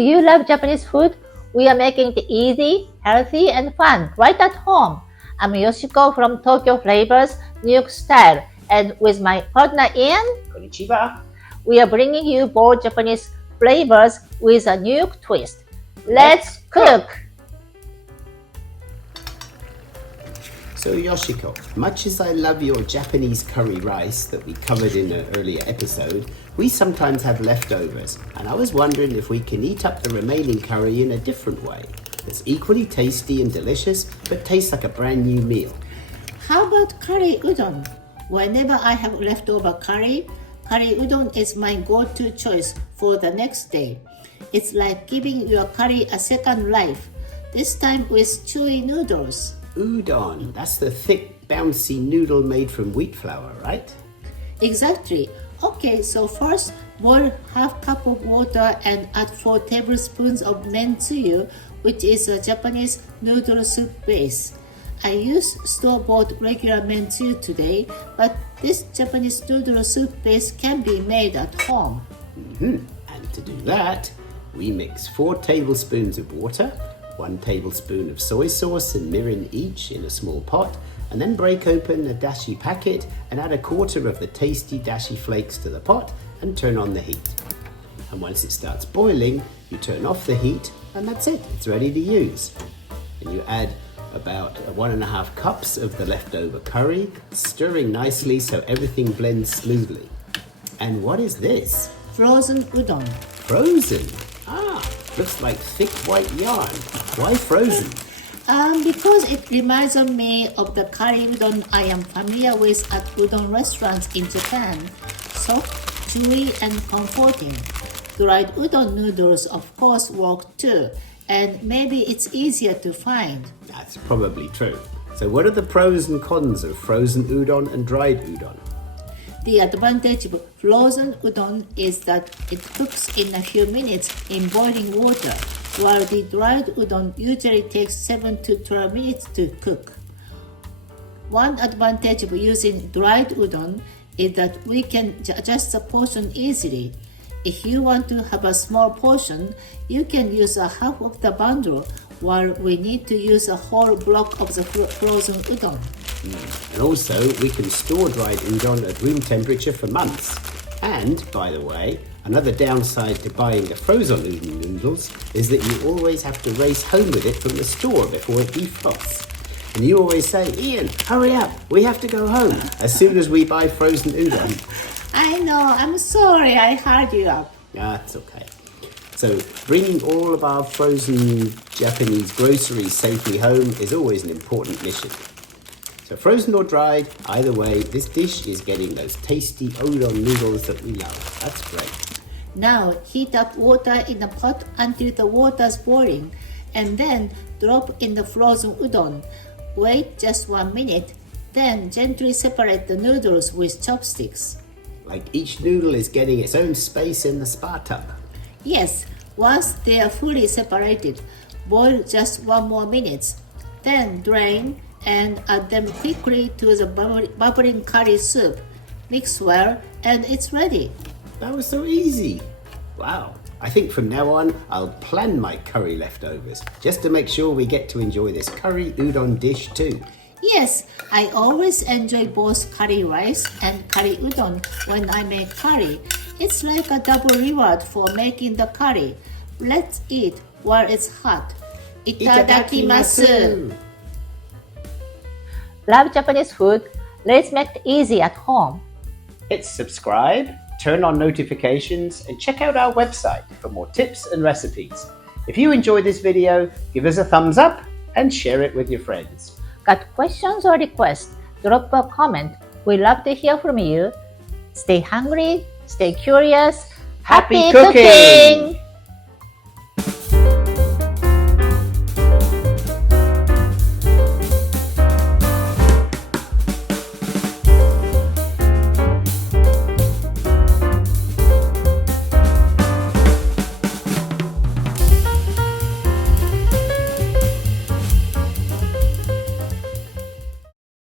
Do you love Japanese food? We are making it easy, healthy, and fun right at home. I'm Yoshiko from Tokyo Flavors, New York Style, and with my partner Ian, Konnichiwa. We are bringing you bold Japanese flavors with a New York twist. Let's cook! So Yoshiko, much as I love your Japanese curry rice that we covered in an earlier episode, we sometimes have leftovers, and I was wondering if we can eat up the remaining curry in a different way that's equally tasty and delicious, but tastes like a brand new meal. How about curry udon? Whenever I have leftover curry udon is my go-to choice for the next day. It's like giving your curry a second life, this time with chewy noodles. Udon, that's the thick, bouncy noodle made from wheat flour, right? Exactly. Okay, so first boil half cup of water and add 4 tablespoons of mentsuyu, which is a Japanese noodle soup base. I use store-bought regular mentsuyu today, but this Japanese noodle soup base can be made at home. And to do that, we mix 4 tablespoons of water, 1 tablespoon of soy sauce and mirin each in a small pot, and then break open a dashi packet and add 1/4 of the tasty dashi flakes to the pot and turn on the heat. And once it starts boiling, you turn off the heat and that's it, it's ready to use. And you add about 1.5 cups of the leftover curry, stirring nicely so everything blends smoothly. And what is this? Frozen udon. Frozen? Looks like thick white yarn. Why frozen? Because it reminds me of the curry udon I am familiar with at udon restaurants in Japan. Soft, chewy, and comforting. Dried udon noodles of course work too, and maybe it's easier to find. That's probably true. So what are the pros and cons of frozen udon and dried udon? The advantage of frozen udon is that it cooks in a few minutes in boiling water, while the dried udon usually takes 7 to 12 minutes to cook. One advantage of using dried udon is that we can adjust the portion easily. If you want to have a small portion, you can use a half of the bundle, while we need to use a whole block of the frozen udon. And also, we can store dried udon at room temperature for months. And, by the way, another downside to buying the frozen udon noodles is that you always have to race home with it from the store before it defrosts. And you always say, Ian, hurry up, we have to go home, as soon as we buy frozen udon. I know, I'm sorry I held you up. That's okay. So, bringing all of our frozen Japanese groceries safely home is always an important mission. So frozen or dried, either way, this dish is getting those tasty udon noodles that we love. That's great. Now heat up water in a pot until the water's boiling, and then drop in the frozen udon. Wait just 1 minute, then gently separate the noodles with chopsticks. Like each noodle is getting its own space in the spa tub. Yes, once they are fully separated, boil just 1 more minute. Then drain and add them quickly to the bubbling curry soup. Mix well and it's ready. That was so easy. Wow. I think from now on, I'll plan my curry leftovers just to make sure we get to enjoy this curry udon dish too. Yes, I always enjoy both curry rice and curry udon when I make curry. It's like a double reward for making the curry. Let's eat while it's hot. Itadakimasu! Love Japanese food? Let's make it easy at home. Hit subscribe, turn on notifications, and check out our website for more tips and recipes. If you enjoyed this video, give us a thumbs up and share it with your friends. Got questions or requests? Drop a comment. We love to hear from you. Stay hungry, stay curious. Happy cooking!